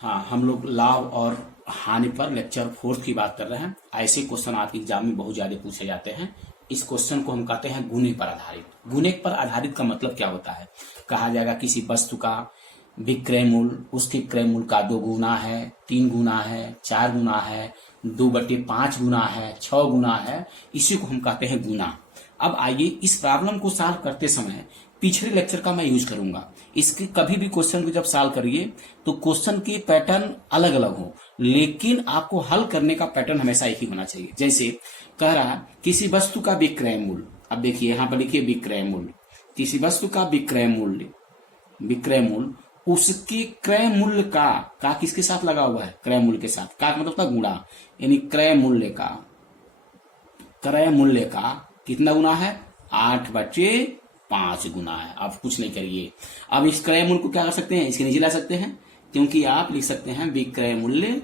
हाँ, हम लोग लाभ और हानि पर लेक्चर 4 की बात कर रहे हैं। ऐसे क्वेश्चन आपके एग्जाम में बहुत ज्यादा पूछे जाते हैं। इस क्वेश्चन को हम कहते हैं गुणे पर आधारित। गुणे पर आधारित का मतलब क्या होता है? कहा जाएगा किसी वस्तु का विक्रय मूल्य उसके क्रय मूल्य का 2 गुना है, 3 गुना है, 4 गुना है, 2/5 गुना है, 6 गुना है। इसी को हम कहते हैं गुना। अब आइए इस प्रॉब्लम को सॉल्व करते समय पिछले लेक्चर का मैं यूज करूंगा। इसके कभी भी क्वेश्चन को जब सॉल्व करिए तो क्वेश्चन के पैटर्न अलग अलग हो, लेकिन आपको हल करने का पैटर्न हमेशा एक ही होना चाहिए। जैसे कह रहा है किसी वस्तु का विक्रय मूल्य। अब देखिए यहाँ पर लिखिए विक्रय मूल्य। किसी वस्तु का विक्रय मूल्य उसके क्रय मूल्य का किसके साथ लगा हुआ है? क्रय मूल्य के साथ। का मतलब था गुणा, यानी क्रय मूल्य का कितना गुना है? 8/5 गुना है। अब कुछ नहीं करिए। अब इस क्रय मूल्य को क्या कर सकते हैं? इसके नीचे ला सकते हैं, क्योंकि आप लिख सकते हैं विक्रय मूल्य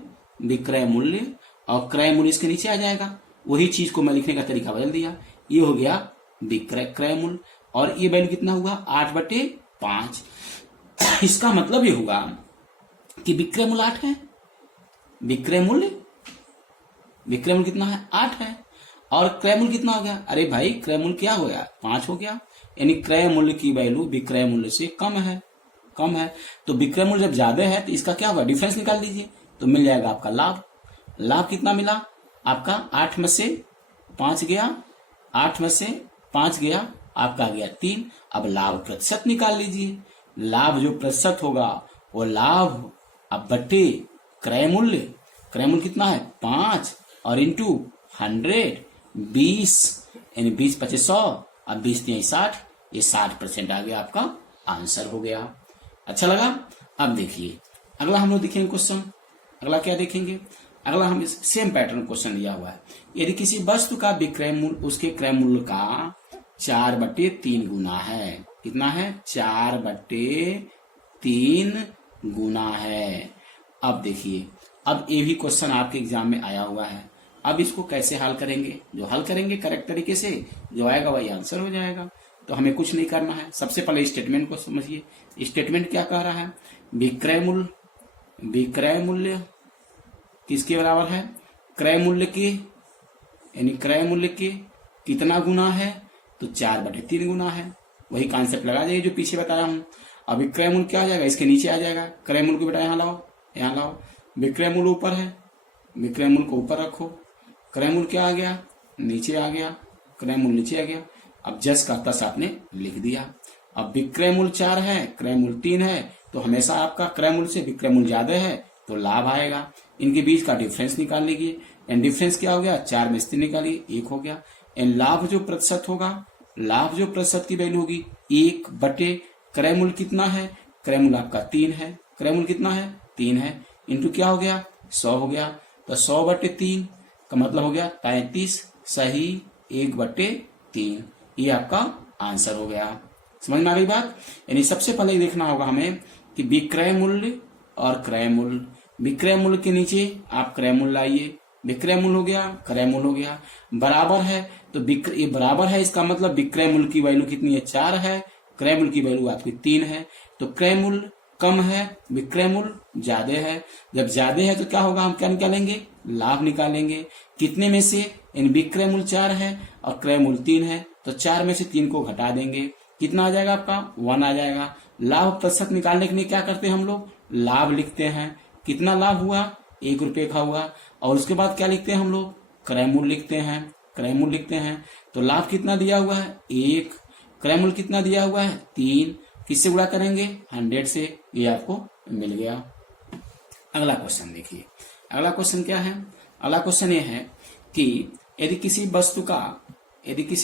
और क्रय मूल्य इसके नीचे आ जाएगा। वही चीज को मैं लिखने का तरीका बदल दिया। ये हो गया क्रय मूल्य और ये वैल्यू कितना हुआ? 8/5। इसका मतलब ये होगा कि विक्रय मूल्य 8 है। विक्रय मूल्य कितना है? 8 है। और क्रय मूल्य कितना हो गया? अरे भाई क्रय मूल्य क्या हो गया? 5 हो गया। यानी क्रय मूल्य की वैल्यू विक्रय मूल्य से कम है। तो विक्रय मूल्य जब ज्यादा है तो इसका क्या होगा? डिफरेंस निकाल लीजिए तो मिल जाएगा आपका लाभ। लाभ कितना मिला आपका? 8 में से 5 गया, 8 में से 5 गया, आपका आ गया 3। अब लाभ प्रतिशत निकाल लीजिए। लाभ जो प्रतिशत होगा वो लाभ अब बटे क्रय मूल्य कितना है? 5 और इंटू 100, 20, यानी 20 × 25 = 100। अब 20 × 3 = 60। ये 60% आ गया, आपका आंसर हो गया। अच्छा लगा? अब देखिए अगला हम लोग देखेंगे क्वेश्चन। अगला क्या देखेंगे? अगला हम सेम पैटर्न क्वेश्चन लिया हुआ है। यदि किसी वस्तु का विक्रय मूल्य उसके क्रय मूल्य का 4/3 गुना है। कितना है? 4/3 गुना है। अब देखिए, अब ये भी क्वेश्चन आपके एग्जाम में आया हुआ है। अब इसको कैसे हल करेंगे? जो हल करेंगे करेक्ट तरीके से, जो आएगा वही आंसर हो जाएगा। तो हमें कुछ नहीं करना है। सबसे पहले स्टेटमेंट को समझिए। स्टेटमेंट क्या कह रहा है? विक्रय मूल्य किसके बराबर है? क्रय मूल्य के, यानी क्रय मूल्य के कितना गुना है? तो 4/3 गुना है। वही कॉन्सेप्ट लगा जाइए जो पीछे बताया हूं। अब विक्रय मूल्य क्या आ जाएगा? इसके नीचे आ जाएगा। क्रय मूल्य को बेटा यहाँ लाओ। विक्रय मूल्य ऊपर है, विक्रय मूल्य को ऊपर रखो। क्रय मूल्य क्या आ गया? नीचे आ गया। क्रय मूल्य नीचे आ गया। अब जस का तस आपने लिख दिया। अब विक्रय मूल्य 4 है, क्रय मूल्य 3 है, तो हमेशा आपका क्रय मूल्य से विक्रय मूल्य ज्यादा है तो लाभ आएगा। इनके बीच का डिफरेंस निकाल लीजिए। एंड डिफरेंस क्या हो गया? 4 में से 3 निकालिए, 1 हो गया। एंड लाभ जो प्रतिशत होगा, लाभ जो प्रतिशत की वैल्यू होगी 1 बटे क्रय मूल्य कितना है? क्रय मूल्य आपका 3 है। क्रय मूल्य कितना है? 3 है। इंटू क्या हो गया? 100 हो गया। तो 100/3 का मतलब हो गया 33 सही 1/3। ये आपका आंसर हो गया। समझ में आ गई बात? यानी सबसे पहले देखना होगा हमें कि विक्रय मूल्य और क्रय मूल्य। विक्रय मूल्य के नीचे आप क्रय मूल्य लाइए। विक्रय मूल्य हो गया, क्रय मूल्य हो गया, बराबर है। तो ये बराबर है, इसका मतलब विक्रय मूल्य की वैल्यू कितनी है? 4 है। क्रय मूल्य की वैल्यू आपकी 3 है। तो क्रय मूल्य कम है, विक्रय मूल्य ज्यादा है। जब ज्यादा है तो क्या होगा? हम क्या निकालेंगे? लाभ निकालेंगे। कितने में से? इन विक्रय मूल्य 4 है और क्रय मूल्य 3 है, तो 4 में से 3 को घटा देंगे। कितना आ जाएगा आपका? 1 आ जाएगा। लाभ प्रतिशत निकालने के लिए क्या करते हैं हम लोग? लाभ लिखते हैं। कितना लाभ हुआ? 1 रुपये का हुआ। और उसके बाद क्या लिखते हैं हम लोग? क्रय मूल्य लिखते हैं। तो लाभ कितना दिया हुआ है? 1। क्रय मूल्य कितना दिया हुआ है? 3। किससे गुणा करेंगे? 100 से। ये आपको मिल गया। अगला क्वेश्चन देखिए। अगला क्वेश्चन क्या है? अगला क्वेश्चन ये है कि यदि किसी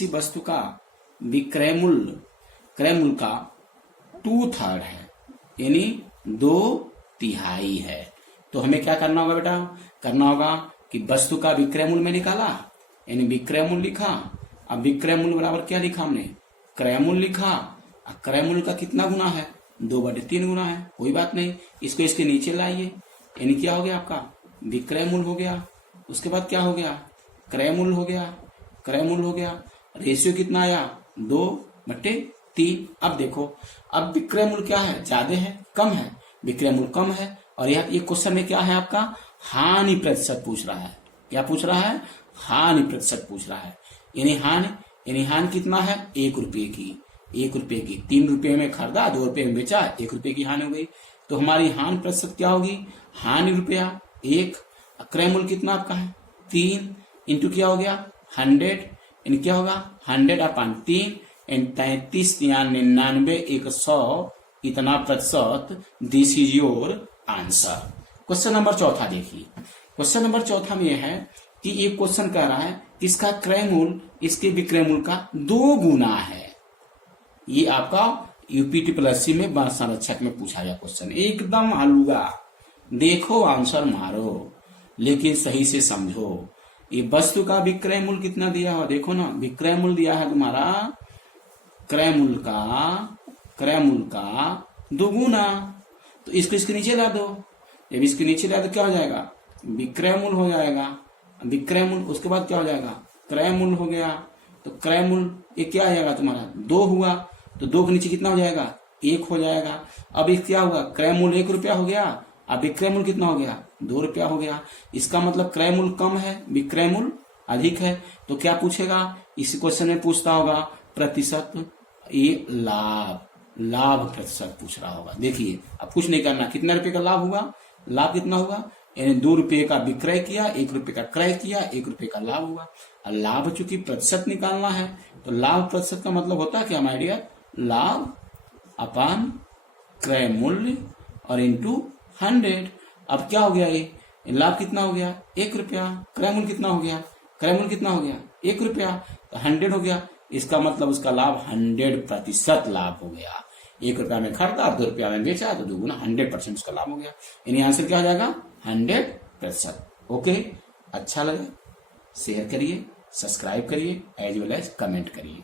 वस्तु का विक्रय मूल्य का 2/3 है, यानी 2/3 है, तो हमें क्या करना होगा बेटा? करना होगा कि वस्तु का विक्रय मूल्य में निकाला, यानी विक्रय मूल्य लिखा। अब विक्रय मूल्य बराबर क्या लिखा हमने? क्रय मूल्य लिखा। क्रय मूल्य का कितना गुना है? 2/3 गुना है। कोई बात नहीं, इसको इसके नीचे लाइए। यानी क्या हो गया आपका? विक्रय मूल्य हो गया। उसके बाद क्या हो गया? क्रय मूल्य हो गया। रेशियो कितना आया? 2/3। अब देखो, अब विक्रय मूल्य क्या है? ज्यादा है, कम है? विक्रय मूल्य कम है और ये क्वेश्चन में क्या है आपका, हानि प्रतिशत पूछ रहा है। क्या पूछ रहा है, हानि प्रतिशत पूछ रहा है। यानी हानि कितना है, 1 रुपये की। 1 रुपये की, 3 रुपये में खरीदा, 2 रुपये में बेचा, 1 रुपये की हानि हो गई। तो हमारी हानि प्रतिशत क्या होगी, हानि रुपया 1, क्रय मूल्य कितना आपका है 3, इंटू क्या हो गया 100, यानी क्या होगा 100/3, 33 या 99 100 इतना प्रतिशत। This is your answer. Question number चौथा देखिए। क्वेश्चन नंबर चौथा में यह है कि एक क्वेश्चन कह रहा है इसका क्रय मूल्य इसके विक्रय मूल्य का 2 गुना है। ये आपका यूपीटी+सी में बाल संरक्षक में पूछा गया क्वेश्चन, एकदम हलुआ। देखो आंसर मारो, लेकिन सही से समझो। ये वस्तु का विक्रय मूल्य कितना दिया हुआ, देखो ना, विक्रय मूल्य दिया है तुम्हारा क्रय मूल्य का 2 गुना। तो इसको इसके नीचे ला दो। जब इसके नीचे ला दो क्या हो जाएगा, विक्रय मूल्य हो जाएगा। विक्रय मूल्य, उसके बाद क्या हो जाएगा, क्रय मूल्य हो गया। तो क्रय मूल्य ये क्या आ जाएगा तुम्हारा 2 हुआ। तो 2 के नीचे कितना हो जाएगा, 1 हो जाएगा। अब इस क्या होगा, क्रय मूल्य 1 रुपया हो गया, अब विक्रय मूल्य कितना हो गया 2 रुपया हो गया। इसका मतलब क्रय मूल्य कम है, विक्रय मूल्य अधिक है। तो क्या पूछेगा, इस क्वेश्चन में पूछता होगा प्रतिशत, ये लाभ प्रतिशत पूछ रहा होगा। देखिए अब कुछ नहीं करना, कितना रुपए का लाभ हुआ, लाभ कितना हुआ, यानी 2 रुपये का विक्रय किया, 1 रुपये का क्रय किया, 1 रुपये का लाभ हुआ। और लाभ चूंकि प्रतिशत निकालना है, तो लाभ प्रतिशत का मतलब होता है क्या माय डियर, लाभ अपान क्रय मूल्य और इंटू 100। अब क्या हो गया, ये लाभ कितना हो गया 1 रुपया, क्रय मूल्य कितना हो गया, क्रय मूल्य कितना हो गया 1 रुपया, तो 100 हो गया। इसका मतलब उसका लाभ 100% लाभ हो गया। 1 रुपया में खरीदा, 2 रुपया में बेचा, तो 2 गुना 100% उसका लाभ हो गया। यानी आंसर क्या हो जाएगा 100%। ओके, अच्छा लगे शेयर करिए, सब्सक्राइब करिए, एज वेल एज कमेंट करिए।